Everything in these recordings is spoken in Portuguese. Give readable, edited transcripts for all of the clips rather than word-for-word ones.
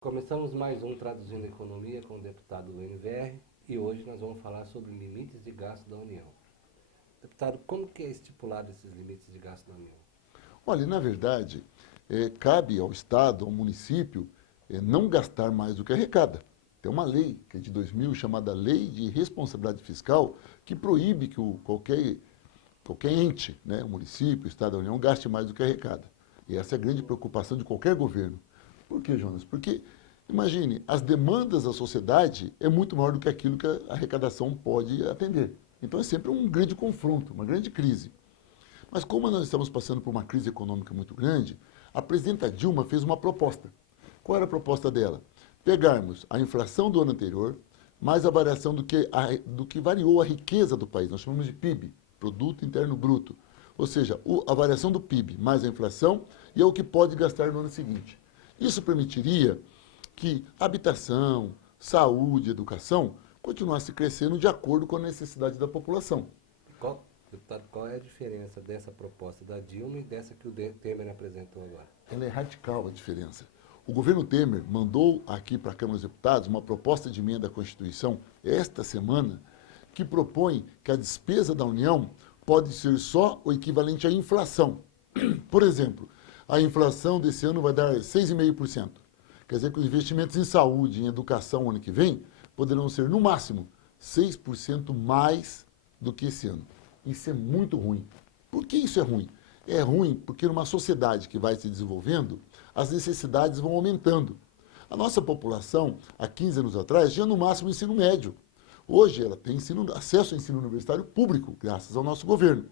Começamos mais um Traduzindo Economia com o deputado do NVR e hoje nós vamos falar sobre limites de gasto da União. Deputado, como que é estipulado esses limites de gasto da União? Olha, na verdade, cabe ao Estado, ao município, não gastar mais do que arrecada. Tem uma lei, que é de 2000, chamada Lei de Responsabilidade Fiscal, que proíbe que qualquer ente, né, o município, o Estado, a União, gaste mais do que arrecada. E essa é a grande preocupação de qualquer governo. Por quê, Jonas? Porque, imagine, as demandas da sociedade é muito maior do que aquilo que a arrecadação pode atender. Então é sempre um grande confronto, uma grande crise. Mas como nós estamos passando por uma crise econômica muito grande, a presidenta Dilma fez uma proposta. Qual era a proposta dela? Pegarmos a inflação do ano anterior, mais a variação do que variou a riqueza do país. Nós chamamos de PIB, Produto Interno Bruto. Ou seja, a variação do PIB mais a inflação e é o que pode gastar no ano seguinte. Isso permitiria que habitação, saúde, educação continuassem crescendo de acordo com a necessidade da população. Deputado, qual é a diferença dessa proposta da Dilma e dessa que o Temer apresentou agora? Ela é radical a diferença. O governo Temer mandou aqui para a Câmara dos Deputados uma proposta de emenda à Constituição esta semana que propõe que a despesa da União pode ser só o equivalente à inflação. Por exemplo, a inflação desse ano vai dar 6,5%. Quer dizer que os investimentos em saúde e em educação ano que vem poderão ser, no máximo, 6% mais do que esse ano. Isso é muito ruim. Por que isso é ruim? É ruim porque numa sociedade que vai se desenvolvendo, as necessidades vão aumentando. A nossa população, há 15 anos atrás, tinha no máximo ensino médio. Hoje ela tem acesso ao ensino universitário público, graças ao nosso governo.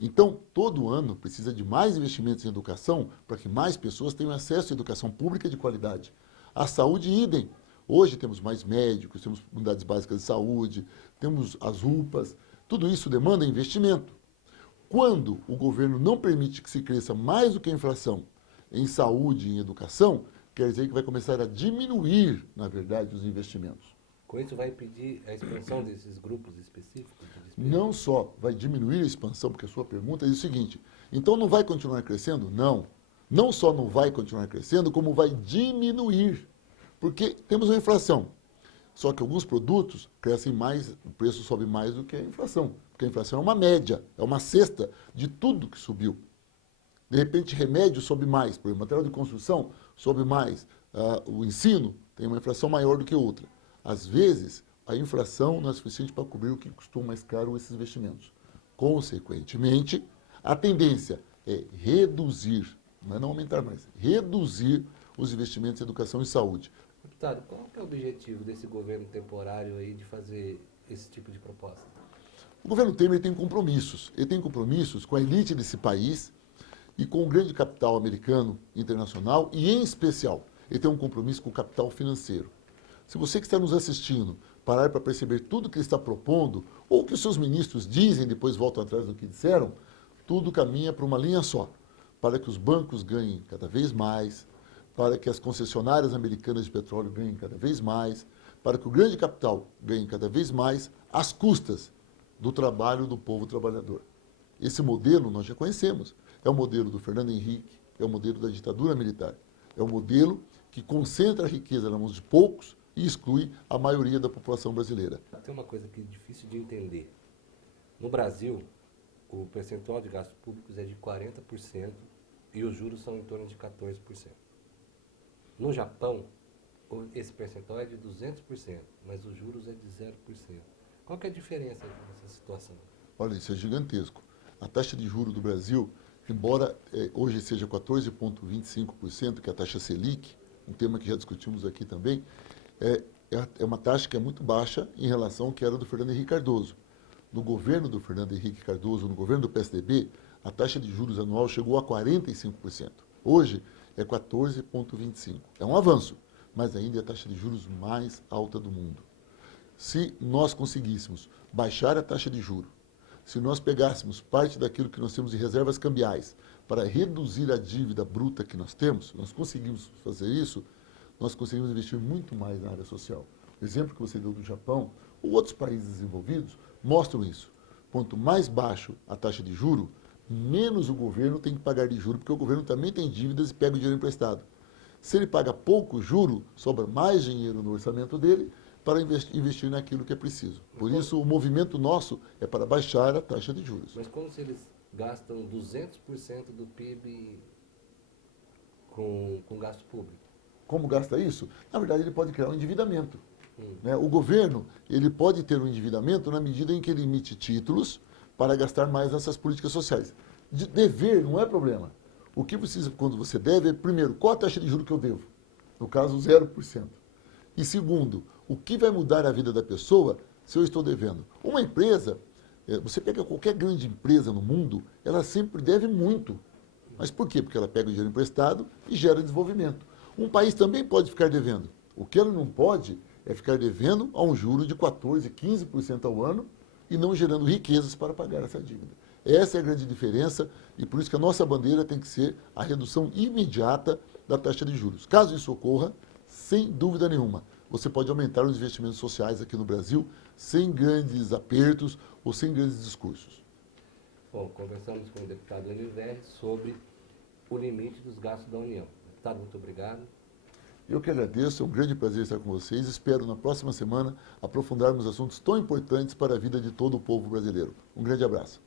Então, todo ano precisa de mais investimentos em educação para que mais pessoas tenham acesso à educação pública de qualidade. A saúde, idem. Hoje temos mais médicos, temos unidades básicas de saúde, temos as UPAs. Tudo isso demanda investimento. Quando o governo não permite que se cresça mais do que a inflação em saúde e em educação, quer dizer que vai começar a diminuir, na verdade, os investimentos. Com isso vai impedir a expansão desses grupos específicos de despesa? Não só vai diminuir a expansão, porque a sua pergunta é o seguinte, então não vai continuar crescendo? Não. Não só não vai continuar crescendo, como vai diminuir. Porque temos uma inflação. Só que alguns produtos crescem mais, o preço sobe mais do que a inflação. Porque a inflação é uma média, é uma cesta de tudo que subiu. De repente, remédio sobe mais, por exemplo, material de construção sobe mais, o ensino tem uma inflação maior do que outra. Às vezes, a inflação não é suficiente para cobrir o que custou mais caro esses investimentos. Consequentemente, a tendência é reduzir, não é não aumentar mais, reduzir os investimentos em educação e saúde. Deputado, qual que é o objetivo desse governo temporário aí de fazer esse tipo de proposta? O governo Temer tem compromissos. Ele tem compromissos com a elite desse país e com o grande capital americano, internacional, e em especial, ele tem um compromisso com o capital financeiro. Se você que está nos assistindo parar para perceber tudo que ele está propondo, ou que os seus ministros dizem e depois voltam atrás do que disseram, tudo caminha para uma linha só, para que os bancos ganhem cada vez mais, para que as concessionárias americanas de petróleo ganhem cada vez mais, para que o grande capital ganhe cada vez mais, às custas do trabalho do povo trabalhador. Esse modelo nós já conhecemos. É o modelo do Fernando Henrique, é o modelo da ditadura militar. É o modelo que concentra a riqueza nas mãos de poucos e exclui a maioria da população brasileira. Tem uma coisa que é difícil de entender. No Brasil, o percentual de gastos públicos é de 40% e os juros são em torno de 14%. No Japão, esse percentual é de 200%, mas os juros é de 0%. Qual que é a diferença nessa situação? Olha, isso é gigantesco. A taxa de juros do Brasil, embora hoje seja 14,25%, que é a taxa Selic, um tema que já discutimos aqui também, é uma taxa que é muito baixa em relação ao que era do Fernando Henrique Cardoso. No governo do Fernando Henrique Cardoso, no governo do PSDB, a taxa de juros anual chegou a 45%. Hoje é 14,25%. É um avanço, mas ainda é a taxa de juros mais alta do mundo. Se nós conseguíssemos baixar a taxa de juros, se nós pegássemos parte daquilo que nós temos de reservas cambiais para reduzir a dívida bruta que nós temos, nós conseguimos fazer isso, nós conseguimos investir muito mais na área social. O exemplo que você deu do Japão, ou outros países desenvolvidos, mostram isso. Quanto mais baixo a taxa de juro, menos o governo tem que pagar de juro, porque o governo também tem dívidas e pega o dinheiro emprestado. Se ele paga pouco juro, sobra mais dinheiro no orçamento dele para investir naquilo que é preciso. Por isso, o movimento nosso é para baixar a taxa de juros. Mas como se eles gastam 200% do PIB com gasto público? Como gasta isso? Na verdade, ele pode criar um endividamento. Né? O governo ele pode ter um endividamento na medida em que ele emite títulos para gastar mais nessas políticas sociais. Dever não é problema. O que precisa, quando você deve, é, primeiro, qual a taxa de juros que eu devo? No caso, 0%. E segundo, o que vai mudar a vida da pessoa se eu estou devendo? Uma empresa, você pega qualquer grande empresa no mundo, ela sempre deve muito. Mas por quê? Porque ela pega o dinheiro emprestado e gera desenvolvimento. Um país também pode ficar devendo. O que ela não pode é ficar devendo a um juro de 14%, 15% ao ano e não gerando riquezas para pagar essa dívida. Essa é a grande diferença e por isso que a nossa bandeira tem que ser a redução imediata da taxa de juros. Caso isso ocorra, sem dúvida nenhuma, você pode aumentar os investimentos sociais aqui no Brasil sem grandes apertos ou sem grandes discursos. Bom, conversamos com o deputado Enio Verri sobre o limite dos gastos da União. Deputado, muito obrigado. Eu que agradeço, é um grande prazer estar com vocês. Espero na próxima semana aprofundarmos assuntos tão importantes para a vida de todo o povo brasileiro. Um grande abraço.